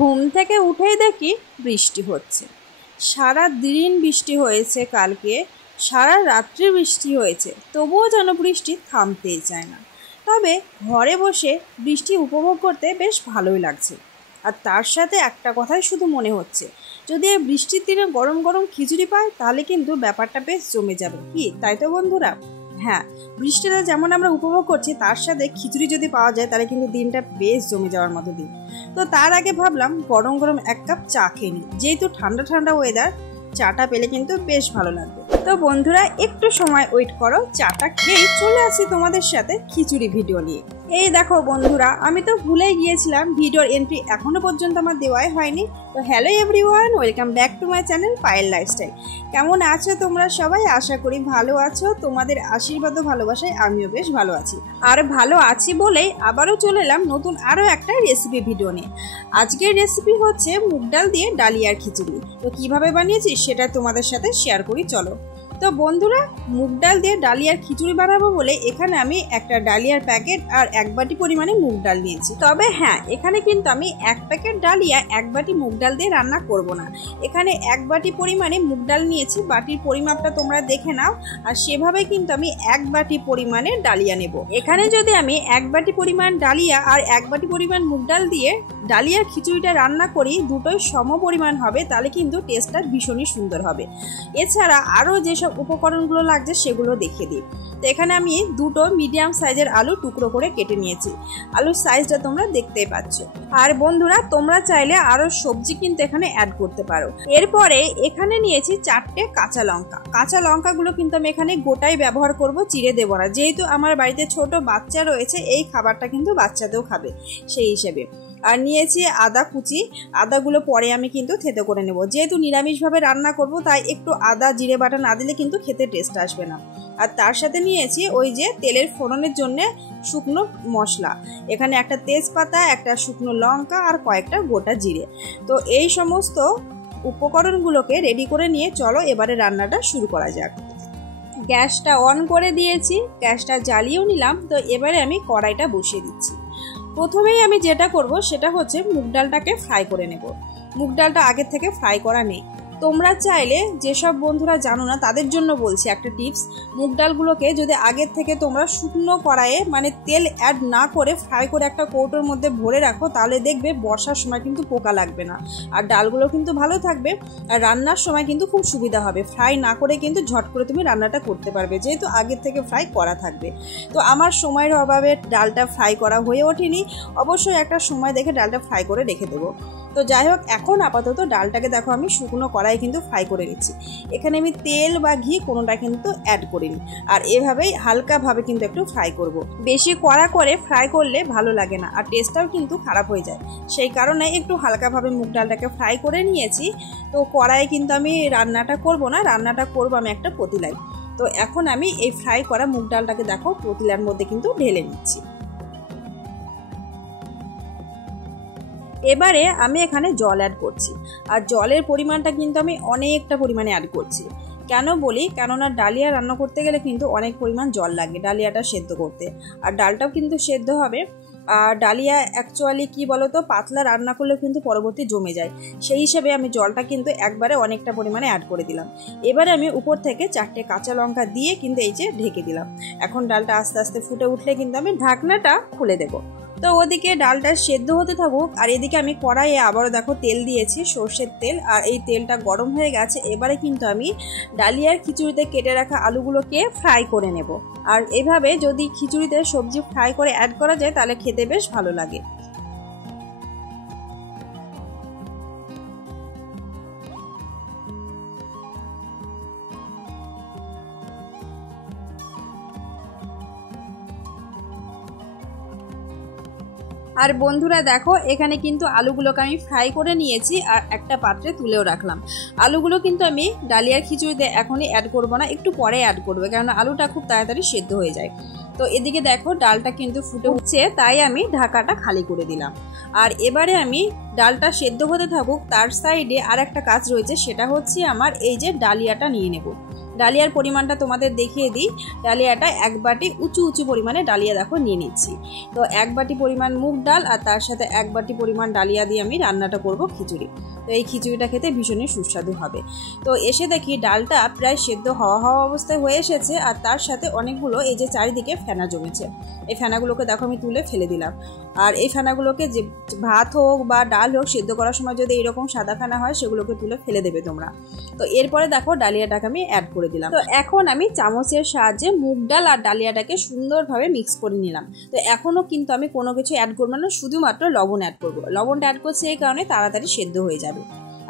ঘুম থেকে উঠেই দেখি বৃষ্টি হচ্ছে। সারা দিন বৃষ্টি হয়েছে, কালকে সারা রাত্রি বৃষ্টি হয়েছে, তবুও যেন বৃষ্টি থামতেই চায় না। তবে ঘরে বসে বৃষ্টি উপভোগ করতে বেশ ভালোই লাগছে। আর তার সাথে একটা কথাই শুধু মনে হচ্ছে, যদি এই বৃষ্টির দিনে গরম গরম খিচুড়ি পাই তাহলে কিন্তু ব্যাপারটা বেশ জমে যাবে। কি তাই তো বন্ধুরা? হ্যাঁ, বৃষ্টিটা যেমন আমরা উপভোগ করছি তার সাথে খিচুড়ি যদি পাওয়া যায় তাহলে কিন্তু দিনটা বেশ জমে যাওয়ার মতো দিন। তো তার আগে ভাবলাম গরম গরম এক কাপ চা খেয়ে নিই, যেহেতু ঠান্ডা ঠান্ডা ওয়েদার, চাটা পেলে কিন্তু বেশ ভালো লাগবে। তো বন্ধুরা একটু সময় ওয়েট করো, চাটা খেয়ে চলে আসি তোমাদের সাথে খিচুড়ি ভিডিও নিয়ে। এই দেখো বন্ধুরা, আমি তো ভুলেই গিয়েছিলাম, ভিডিওর এন্ট্রি এখনো পর্যন্ত আমার দেওয়াই হয়নি। তো hello everyone, welcome back to my channel Payel lifestyle. কেমন আছো তোমরা সবাই? আশা করি ভালো আছো। তোমাদের আশীর্বাদ ও ভালোবাসায় আমিও বেশ ভালো আছি। আর ভালো আছি বলেই আবারও চলে এলাম নতুন আরও একটা রেসিপি ভিডিও নিয়ে। আজকের রেসিপি হচ্ছে মুগ ডাল দিয়ে ডালিয়ার খিচুড়ি। তো কিভাবে বানিয়েছি সেটা তোমাদের সাথে শেয়ার করি, চলো। তো বন্ধুরা, মুগ ডাল দিয়ে ডালিয়ার খিচুড়ি বানাবো বলে এখানে আমি একটা ডালিয়ার প্যাকেট আর 1 বাটি পরিমাণে মুগ ডাল নিয়েছি। তবে হ্যাঁ, এখানে কিন্তু আমি 1 প্যাকেট ডালিয়া 1 বাটি মুগ ডাল দিয়ে রান্না করব না। এখানে 1 বাটি পরিমাণে মুগ ডাল নিয়েছি, বাটির পরিমাপটা তোমরা দেখে নাও। আর সেভাবে কিন্তু আমি 1 বাটি পরিমাণে ডালিয়া নেব। এখানে যদি আমি 1 বাটি পরিমাণ ডালিয়া আর 1 বাটি পরিমাণ মুগ ডাল দিয়ে ডালিয়ার খিচুড়িটা রান্না করি, দুটোই সম পরিমাণ হবে, তাহলে কিন্তু টেস্টটা ভীষণই সুন্দর হবে। এছাড়া আরও যেসব উপকরণগুলো লাগছে সেগুলো দেখিয়ে দিই। তো এখানে আমি দুটো মিডিয়াম সাইজের আলু টুকরো করে কেটে নিয়েছি। আলুর সাইজটা তোমরা দেখতেই পাচ্ছ। আর বন্ধুরা, তোমরা চাইলে আরও সবজি কিন্তু এখানে অ্যাড করতে পারো। এরপরে এখানে নিয়েছি 4টে কাঁচা লঙ্কা। কাঁচা লঙ্কাগুলো কিন্তু আমি এখানে গোটাই ব্যবহার করব, চিড়ে দেবো না, যেহেতু আমার বাড়িতে ছোট বাচ্চা রয়েছে, এই খাবারটা কিন্তু বাচ্চাদেরও খাবে সেই হিসেবে। আর নিয়েছি আদা কুচি, আদাগুলো পরে আমি কিন্তু থেতো করে নেব, যেহেতু নিরামিষভাবে রান্না করব তাই একটু আদা জিরে বাটা না দিলে কিন্তু খেতে টেস্ট আসবে না। আর তার সাথে নিয়েছি ওই যে তেলের ফোড়নের জন্য শুকনো মশলা, এখানে একটা তেজপাতা, একটা শুকনো লঙ্কা আর কয়েকটা গোটা জিরে। তো এই সমস্ত উপকরণগুলোকে রেডি করে নিয়ে চলো এবারে রান্নাটা শুরু করা যাক। গ্যাসটা অন করে দিয়েছি, গ্যাসটা জ্বালিয়েও নিলাম। তো এবারে আমি কড়াইটা বসিয়ে দিচ্ছি। প্রথমেই আমি যেটা করব সেটা হচ্ছে মুগ ডালটাকে ফ্রাই করে নেব। মুগ ডালটা আগের থেকে ফ্রাই করা নেই। তোমরা চাইলে, যেসব বন্ধুরা জানো না তাদের জন্য বলছি একটা টিপস, মুগ ডালগুলোকে যদি আগের থেকে তোমরা শুকনো কড়াইয়ে মানে তেল অ্যাড না করে ফ্রাই করে একটা কৌটোর মধ্যে ভরে রাখো, তাহলে দেখবে বর্ষার সময় কিন্তু পোকা লাগবে না, আর ডালগুলো কিন্তু ভালো থাকবে, আর রান্নার সময় কিন্তু খুব সুবিধা হবে। ফ্রাই না করে কিন্তু ঝট করে তুমি রান্নাটা করতে পারবে, যেহেতু আগের থেকে ফ্রাই করা থাকবে। তো আমার সময়ের অভাবে ডালটা ফ্রাই করা হয়ে ওঠেনি, অবশ্যই একটা সময় দেখে ডালটা ফ্রাই করে রেখে দেবো। তো যাই হোক, এখন আপাতত ডালটাকে দেখো আমি শুকনো কড়াই কিন্তু ফ্রাই করে নিচ্ছি। এখানে আমি তেল বা ঘি কোনোটা কিন্তু অ্যাড করিনি, আর এভাবেই হালকাভাবে কিন্তু একটু ফ্রাই করব। বেশি কড়া করে ফ্রাই করলে ভালো লাগে না, আর টেস্টটাও কিন্তু খারাপ হয়ে যায়। সেই কারণে একটু হালকাভাবে মুগ ডালটাকে ফ্রাই করে নিয়েছি। তো কড়াইয়ে কিন্তু আমি রান্নাটা করব না, রান্নাটা করব আমি একটা পতিলায়। তো এখন আমি এই ফ্রাই করা মুগ ডালটাকে দেখো পতিলার মধ্যে কিন্তু ঢেলে নিচ্ছি। এবারে আমি এখানে জল অ্যাড করছি, আর জলের পরিমাণটা কিন্তু আমি অনেকটা পরিমাণে অ্যাড করছি। কেন বলি, কেননা ডালিয়া রান্না করতে গেলে কিন্তু অনেক পরিমাণ জল লাগে ডালিয়াটা সেদ্ধ করতে, আর ডালটাও কিন্তু সেদ্ধ হবে। আর ডালিয়া অ্যাকচুয়ালি কি বলতো, পাতলা রান্না করলেও কিন্তু পরবর্তী জমে যায়, সেই হিসেবে আমি জলটা কিন্তু একবারে অনেকটা পরিমাণে অ্যাড করে দিলাম। এবারে আমি উপর থেকে 4টে কাঁচা লঙ্কা দিয়ে কিন্তু এই যে ঢেকে দিলাম। এখন ডালটা আস্তে আস্তে ফুটে উঠলে কিন্তু আমি ঢাকনাটা খুলে দেবো। তো ওদিকে ডালটা সেদ্ধ হতে থাকুক, আর এদিকে আমি কড়াইয়ে আবারও দেখো তেল দিয়েছি, সর্ষের তেল, আর এই তেলটা গরম হয়ে গেছে। এবারে কিন্তু আমি ডালিয়ার খিচুড়িতে কেটে রাখা আলুগুলোকে ফ্রাই করে নেব। আর এভাবে যদি খিচুড়িতে সবজি ফ্রাই করে অ্যাড করা যায় তাহলে খেতে বেশ ভালো লাগে। আর বন্ধুরা দেখো, এখানে কিন্তু আলুগুলোকে আমি ফ্রাই করে নিয়েছি আর একটা পাত্রে তুলেও রাখলাম। আলুগুলো কিন্তু আমি ডালিয়ার খিচুড়িতে এখনই অ্যাড করব না, একটু পরে অ্যাড করবো, কারণ আলুটা খুব তাড়াতাড়ি সেদ্ধ হয়ে যায়। তো এদিকে দেখো ডালটা কিন্তু ফুটে উঠছে, তাই আমি ঢাকাটা খালি করে দিলাম। আর এবারে আমি ডালটা সেদ্ধ হতে থাকুক, তার সাইডে আর একটা কাজ রয়েছে, সেটা হচ্ছে আমার এই যে ডালিয়াটা নিয়ে নেব। ডালিয়ার পরিমাণটা তোমাদের দেখিয়ে দিই। ডালিয়াটা 1 বাটি উঁচু উঁচু পরিমাণে ডালিয়া দেখো নিয়ে নিচ্ছি। তো 1 বাটি পরিমাণ মুগ ডাল আর তার সাথে 1 বাটি পরিমাণ ডালিয়া দিয়ে আমি রান্নাটা করব খিচুড়ি। তো এই খিচুড়িটা খেতে ভীষণই সুস্বাদু হবে। তো এসে দেখি ডালটা প্রায় সেদ্ধ হওয়া অবস্থায় হয়ে এসেছে, আর তার সাথে অনেকগুলো এই যে চারিদিকে ফেনা জমেছে। এই ফেনাগুলোকে দেখো আমি তুলে ফেলে দিলাম। আর এই ফেনাগুলোকে যে ভাত হোক বা ডাল হোক সেদ্ধ করার সময় যদি এরকম সাদা ফেনা হয় সেগুলোকে তুলে ফেলে দেবে তোমরা। তো এরপরে দেখো ডালিয়াটাকে আমি অ্যাড করে দিলাম। তো এখন আমি চামচের সাহায্যে মুগ ডাল আর ডালিয়াটাকে সুন্দরভাবে মিক্স করে নিলাম। তো এখনও কিন্তু আমি কোনো কিছু অ্যাড করবো না, শুধুমাত্র লবণ অ্যাড করবো। লবণটা অ্যাড করছি এই কারণে তাড়াতাড়ি সেদ্ধ হয়ে যাবে।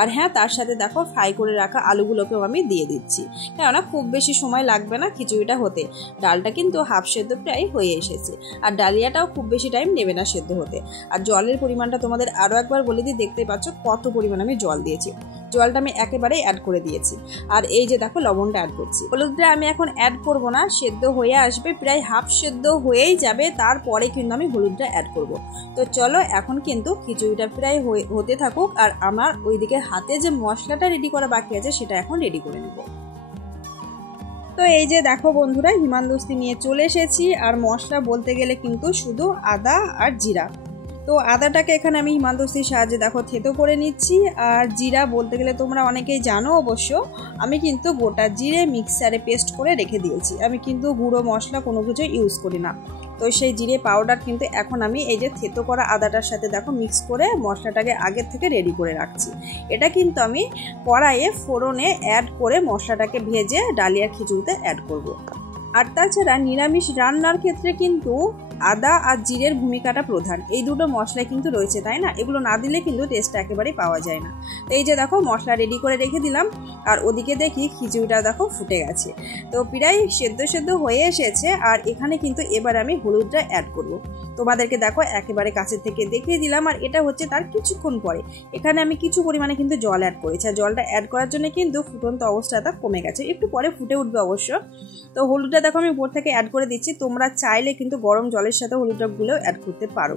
আর হ্যাঁ, তার সাথে দেখো ফ্রাই করে রাখা আলুগুলোকেও আমি দিয়ে দিচ্ছি, কেননা খুব বেশি সময় লাগবে না খিচুড়িটা হতে। ডালটা কিন্তু হাফ সেদ্ধ প্রায় হয়ে এসেছে, আর ডালিয়াটাও খুব বেশি টাইম নেবে না সেদ্ধ হতে। আর জলের পরিমাণটা তোমাদের আরও একবার বলে দিই, দেখতে পাচ্ছ কত পরিমাণ আমি জল দিয়েছি। জলটা আমি একেবারেই অ্যাড করে দিয়েছি। আর এই যে দেখো লবণটা অ্যাড করছি। হলুদটা আমি এখন অ্যাড করব না, সেদ্ধ হয়ে আসবে, প্রায় হাফ সেদ্ধ হয়েই যাবে, তারপরে কিন্তু আমি হলুদটা অ্যাড করব। তো চলো এখন কিন্তু খিচুড়িটা প্রায় হতে থাকুক, আর আমার ওইদিকে হাতে যে মশলাটা রেডি করা বাকি আছে সেটা এখন রেডি করে নেব। তো এই যে দেখো বন্ধুরা, হিমানদস্তি নিয়ে চলে এসেছি। আর মশলা বলতে গেলে কিন্তু শুধু আদা আর জিরা। তো আদাটাকে এখানে আমি হিমানদস্তির সাহায্যে দেখো থেতো করে নিচ্ছি। আর জিরা বলতে গেলে তোমরা অনেকেই জানো অবশ্য, আমি কিন্তু গোটা জিরে মিক্সারে পেস্ট করে রেখে দিয়েছি। আমি কিন্তু গুঁড়ো মশলা কোনো কিছু ইউজ করি না। তো সেই জিরে পাউডার কিন্তু এখন আমি এই যে থেতো করা আদাটার সাথে দেখো মিক্স করে মশলাটাকে আগের থেকে রেডি করে রাখছি। এটা কিন্তু আমি কড়াইয়ে ফোড়নে অ্যাড করে মশলাটাকে ভেজে ডালিয়ার খিচুড়িতে অ্যাড করব। আর তাছাড়া নিরামিষ রান্নার ক্ষেত্রে কিন্তু আদা আর জিরের ভূমিকাটা প্রধান। এই দুটো মশলাই কিন্তু রয়েছে, তাই না? এগুলো না দিলে কিন্তু টেস্টটা একেবারেই পাওয়া যায় না। তো এই যে দেখো মশলা রেডি করে রেখে দিলাম। আর ওদিকে দেখি খিচুড়িটা দেখো ফুটে গেছে, তো প্রায় সেদ্ধ হয়ে এসেছে। আর এখানে কিন্তু এবার আমি হলুদটা অ্যাড করব। তোমাদেরকে দেখো একেবারে কাছের থেকে দেখিয়ে দিলাম। আর এটা হচ্ছে তার কিছুক্ষণ পরে। এখানে আমি কিছু পরিমাণে কিন্তু জল অ্যাড করেছি। আর জলটা অ্যাড করার জন্য কিন্তু ফুটন্ত অবস্থাটা কমে গেছে, একটু পরে ফুটে উঠবে অবশ্য। তো হলুদটা দেখো আমি উপর থেকে অ্যাড করে দিচ্ছি। তোমরা চাইলে কিন্তু গরম জলের সাথে হলুদটা গুলেও অ্যাড করতে পারো।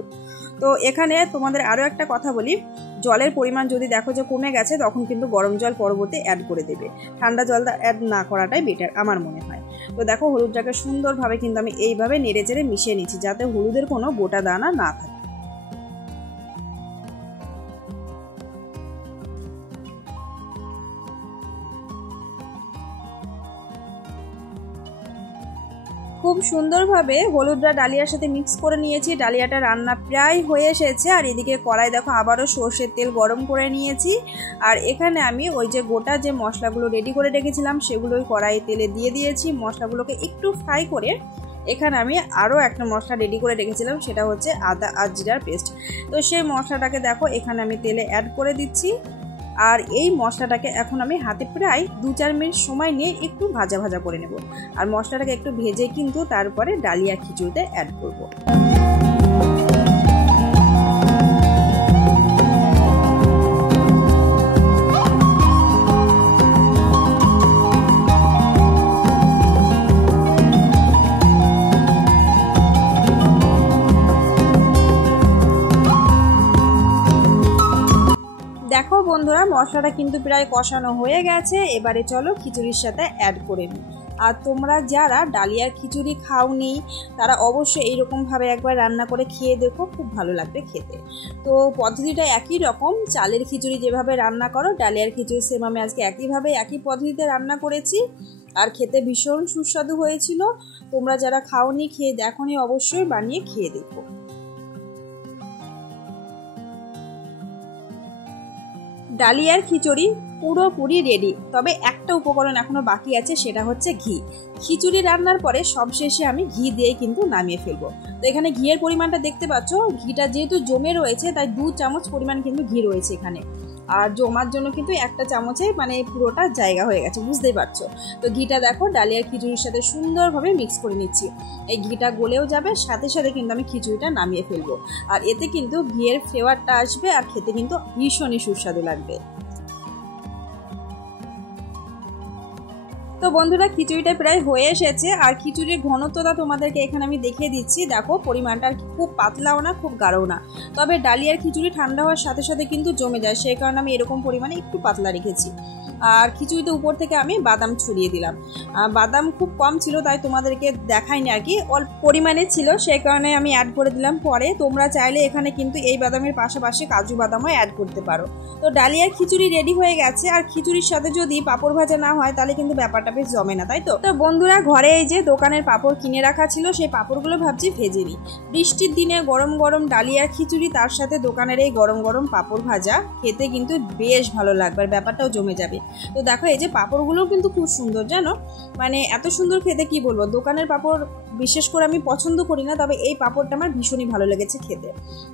তো এখানে তোমাদের আরও একটা কথা বলি, জলের পরিমাণ যদি দেখো যে কমে গেছে তখন কিন্তু গরম জল পরবর্তী অ্যাড করে দেবে। ঠান্ডা জলটা অ্যাড না করাটাই বেটার আমার মনে হয়। তো দেখো হলুদটাকে সুন্দরভাবে কিন্তু আমি এইভাবে নেড়ে চেড়ে মিশিয়ে নিচ্ছি, যাতে হলুদের কোনো গোটা দানা না থাকে। খুব সুন্দরভাবে হলুদটা ডালিয়ার সাথে মিক্স করে নিয়েছি। ডালিয়াটা রান্না প্রায় হয়ে এসেছে। আর এদিকে কড়াই দেখো আবারও সর্ষের তেল গরম করে নিয়েছি। আর এখানে আমি ওই যে গোটা যে মশলাগুলো রেডি করে রেখেছিলাম সেগুলোই কড়াই তেলে দিয়ে দিয়েছি। মশলাগুলোকে একটু ফ্রাই করে এখানে আমি আরও একটা মশলা রেডি করে রেখেছিলাম, সেটা হচ্ছে আদা আর জিরার পেস্ট। তো সেই মশলাটাকে দেখো এখানে আমি তেলে অ্যাড করে দিচ্ছি। আর এই মশলাটাকে এখন আমি হাতে প্রায় 2-4 মিনিট সময় নিয়ে একটু ভাজা ভাজা করে নেব। আর মশলাটাকে একটু ভেজে কিন্তু তারপরে ডালিয়া খিচুড়িতে অ্যাড করব। দেখো বন্ধুরা, মশলাটা কিন্তু প্রায় কষানো হয়ে গেছে। এবারে চলো খিচুড়ির সাথে অ্যাড করে নিই। আর তোমরা যারা ডালিয়ার খিচুড়ি খাওনি তারা অবশ্যই এইরকমভাবে একবার রান্না করে খেয়ে দেখো, খুব ভালো লাগবে খেতে। তো পদ্ধতিটা একই রকম, চালের খিচুড়ি যেভাবে রান্না করো ডালিয়ার খিচুড়ি সেম আমি আজকে একইভাবে একই পদ্ধতিতে রান্না করেছি। আর খেতে ভীষণ সুস্বাদু হয়েছিল। তোমরা যারা খাওনি খেয়ে দেখোনি অবশ্যই বানিয়ে খেয়ে দেখো। ডালিয়ার খিচুড়ি পুরোপুরি রেডি, তবে একটা উপকরণ এখনো বাকি আছে, সেটা হচ্ছে ঘি। খিচুড়ি রান্নার পরে সবশেষে আমি ঘি দিয়ে কিন্তু নামিয়ে ফেলবো। তো এখানে ঘিয়ের পরিমাণটা দেখতে পাচ্ছ, ঘিটা যেহেতু জমে রয়েছে তাই 2 চামচ পরিমাণ কিন্তু ঘি রয়েছে এখানে। আর জমার জন্য কিন্তু 1 চামচে মানে পুরোটা জায়গা হয়ে গেছে, বুঝতেই পারছো। তো ঘিটা দেখো ডালিয়ার খিচুড়ির সাথে সুন্দরভাবে মিক্স করে নিচ্ছি। এই ঘিটা গলেও যাবে, সাথে সাথে কিন্তু আমি খিচুড়িটা নামিয়ে ফেলবো। আর এতে কিন্তু ঘিয়ের ফ্লেভারটা আসবে আর খেতে কিন্তু ভীষণই সুস্বাদু লাগবে। তো বন্ধুরা খিচুড়িটা প্রায় হয়ে এসেছে, আর খিচুড়ির ঘনত্বটা তোমাদেরকে এখানে আমি দেখিয়ে দিচ্ছি। দেখো পরিমাণটা খুব পাতলাও না খুব গাঢ়ও না, তবে ডালিয়ার খিচুড়ি ঠান্ডা হওয়ার সাথে সাথে কিন্তু জমে যায়, সেই কারণে আমি এরকম পরিমাণে একটু পাতলা রেখেছি। আর খিচুড়িতে উপর থেকে আমি বাদাম ছড়িয়ে দিলাম। বাদাম খুব কম ছিল তাই তোমাদেরকে দেখাইনি আর কি, অল্প পরিমাণে ছিল সেই কারণে আমি অ্যাড করে দিলাম পরে। তোমরা চাইলে এখানে কিন্তু এই বাদামের পাশাপাশি কাজু বাদামও অ্যাড করতে পারো। তো ডালিয়ার খিচুড়ি রেডি হয়ে গেছে, আর খিচুড়ির সাথে যদি পাঁপড় ভাজা না হয় তাহলে কিন্তু ব্যাপারটা বেশ জমে না, তাই তো। তো বন্ধুরা ঘরে এই যে দোকানের পাঁপড় কিনে রাখা ছিল, সেই পাঁপড়গুলো ভাবছি ভেজে নিই। বৃষ্টির দিনে গরম গরম ডালিয়ার খিচুড়ি, তার সাথে দোকানের এই গরম গরম পাঁপড় ভাজা খেতে কিন্তু বেশ ভালো লাগবে, আর ব্যাপারটাও জমে যাবে। তো দেখো এই যে পাঁপড়গুলোও কিন্তু খুব সুন্দর, জানো মানে এত সুন্দর খেতে কি বলবো। দোকানের পাঁপড় বিশেষ করে আমি পছন্দ করি না, তবে এই পাঁপড়টা আমার ভীষণই ভালো লেগেছে খেতে।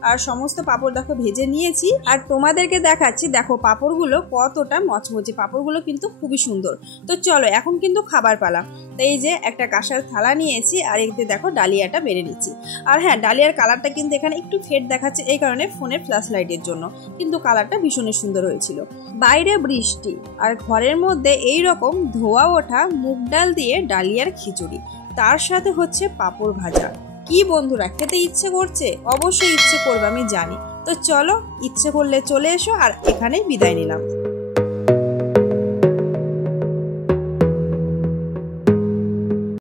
আর সমস্ত পাঁপড় দেখো ভেজে নিয়েছি, আর তোমাদেরকে দেখাচ্ছি দেখো পাঁপড়গুলো কতটা মচমচে, পাঁপড়গুলো কিন্তু খুবই সুন্দর। তো চলো এখন কিন্তু খাবার পালা। তো এই যে একটা কাঁসার থালা নিয়েছি, আর এতে দেখো ডালিয়াটা বেড়ে নিচ্ছি। আর হ্যাঁ, ডালিয়ার কালারটা কিন্তু এখানে একটু ফেড দেখাচ্ছে, এই কারণে ফোনের ফ্ল্যাশ লাইটের জন্য, কিন্তু কালারটা ভীষণই সুন্দর হয়েছিল। বাইরে বৃষ্টি আর ঘরের মধ্যে এই রকম ধোয়া ওঠা মুগ ডাল দিয়ে ডালিয়ার খিচুড়ি, তার সাথে হচ্ছে পাঁপড় ভাজা। কি বন্ধুরা খেতে ইচ্ছে করছে? অবশ্যই ইচ্ছে করবে আমি জানি। তো চলো, ইচ্ছে করলে চলে এসো, আর এখানেই বিদায় নিলাম।